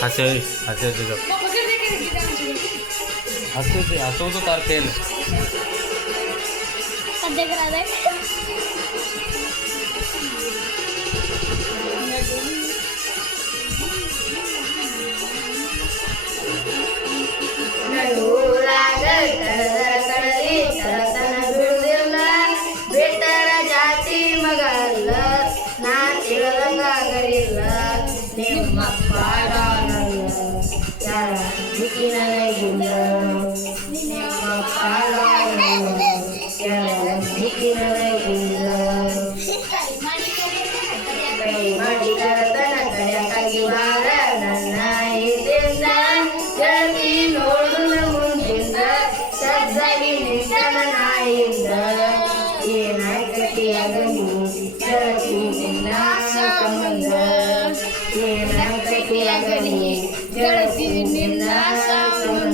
হাসে হাসে হাসে হাসে হাসেও তো তার ফেল degrada. ನಿಮ್ಮ ಪಾಡಾನಲ್ಲ ಯಾರ ದಿಕ್ಕಿನ ಗುಂಡ ಕಡೆಯಾಗಿ ಬಾರ ನನ್ನ ಹಿಂದಿಂದ ಗೆಳತಿ ನೋಡುನ ಮುಂದಿಂದ ಸದ್ದಾಗಿ ನಿಂತನ ನಾಯಿಂದ ಏನಾಗತಿಯಾಗ ನೀ ಗೆಳತಿ ನಿನ್ನ ಸಂಬಂಧ ಏನಾಗತಿಯಾಗ ನೀ ಗೆಳತಿ ನಿನ್ನ ಸಂಬಂಧ